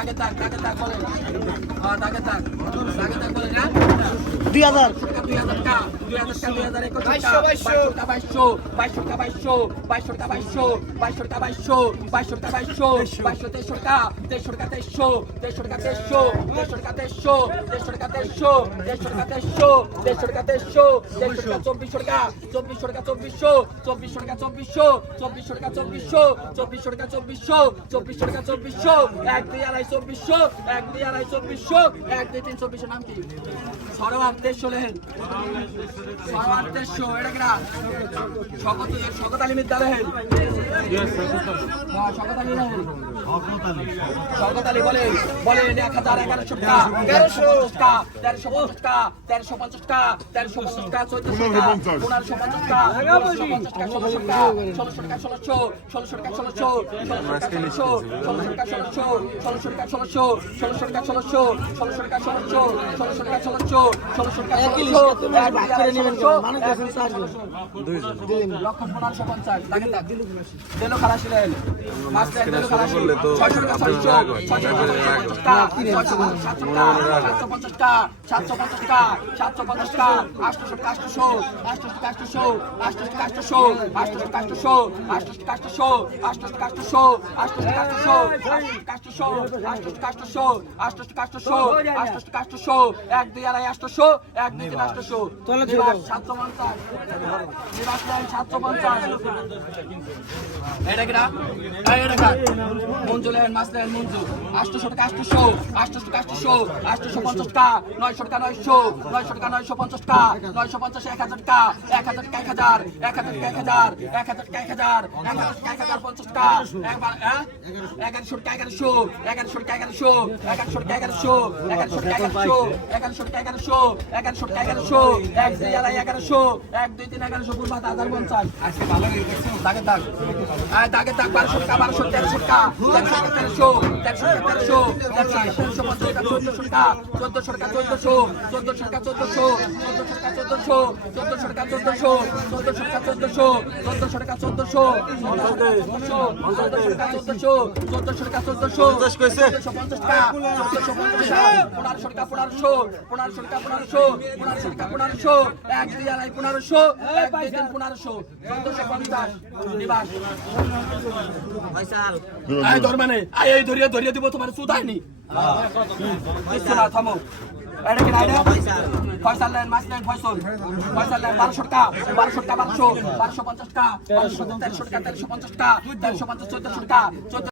কাকে তার কাকে তার বলেন। চব্বিশ চব্বিশশো চব্বিশশো এক চব্বিশশো। এক, দুই, তিন চব্বিশশো নাম কি? সরোয়ার তেইশশো লেহেন। সরোয়ার তেইশশো এটা কিনা শকত শকত আলী মিদ্দা লেহেন। হ্যাঁ শকত আলী লেহেন। শকত আলী বলে বলে এক হাজার এগারোশো টাকা তেরোশো টাকা তেরোশো পঞ্চাশ টাকা তেরোশো পঞ্চাশ টাকা তেরোশো পঞ্চাশ টাকা চোদ্দশো টাকা পনেরোশো পঞ্চাশ টাকা পনেরোশো পঞ্চাশ টাকা ষোলোশো টাকা ষোলোশো টাকা ষোলোশো ষোলোশো টাকা ষোলোশো ষোলোশো টাকা ষোলোশো ষোলোশো ষোলোশো ষোলোশো ষোলোশো ষোলোশো টাকা ষোলোশো টাকা ষোলোশো ষোলোশো টাকা ষোলোশো লক্ষ পনেরোশো পঞ্চাশ দিলো টাকা ছয়শো ছয়শো সাতশো পঞ্চাশ টাকা সাতশো পঞ্চাশ টাকা পঞ্চাশ টাকা আটশো টাকা আটশো আটশো টাকা আটশো আটশো টাকা আটশো আটশো টাকা আটশো আটশো টাকা আটশো আটশো টাকা আটশো আটশো টাকা আটশো আটশো টাকা আটশো আটশো টাকা আটশো আটশো টাকা আটশো আটশো আটশো এক দুই আড়াই আটশো এক দুই তিন আটশো সাতশো পঞ্চাশ। সাতশো পঞ্চাশ। এটা কিনা? মঞ্জু টাকা টাকা পঞ্চাশ টাকা নয়শো টাকা নয়শো নয়শো টাকা নয়শো পঞ্চাশ টাকা নয়শো পঞ্চাশ এক হাজার টাকা এক হাজার টাকা এক হাজার এক হাজার টাকা এক হাজার এক হাজার টাকা এক হাজার এক হাজার টাকা এক হাজার পঞ্চাশ টাকা একবার হ্যাঁ? এগারোশো টাকা এগারোশো এগারোশো টাকা এগারোশো এগারোশো টাকা এগারোশো এগারোশো টাকা এগারোশো এগারোশো টাকা এগারোশো এগারোশো টাকা এগারোশো এক দুই আড়াই এগারোশো এক দুই তিন এগারোশো পূর্ব হাজার পঞ্চাশ তাক আয় তাকে তাক বারোশো টাকা বারোশো তেরোশো টাকা তেরোশো টাকা তেরোশো তেরোশো তেরোশো তেরোশো তেরোশো পঞ্চাশ টাকা চোদ্দশো টাকা চোদ্দশো চোদ্দশো চোদ্দশো টাকা চোদ্দশো চোদ্দশো টাকা চোদ্দশো চোদ্দশো টাকা চোদ্দশো চোদ্দশো টাকা চোদ্দশো চোদ্দশো টাকা চোদ্দশো চোদ্দশো পঞ্চাশ টাকা চোদ্দশো পঞ্চাশ পনেরোশো টাকা পনেরোশো পনেরোশো টাকা পনেরোশো পনেরোশো টাকা পনেরোশো এক দুই আড়াই পনেরোশো এক দুই তিন পনেরোশো চোদ্দশো পঞ্চাশ নিবাস। আয় ধর মানে আয় এই ধরিয়ে ধরিয়ে দিব তোমার সুদাইনি কিছু না থামো। এটা কি নাইডা ফয়সাল লেন মাস লেন ফয়সল ফয়সাল লেন বারোশো টাকা বারোশো টাকা বারোশো। বারোশো পঞ্চাশ টাকা বারোশো তেরোশো টাকা তেরোশো পঞ্চাশ টাকা তেরোশো পঞ্চাশ চোদ্দশো টাকা চোদ্দ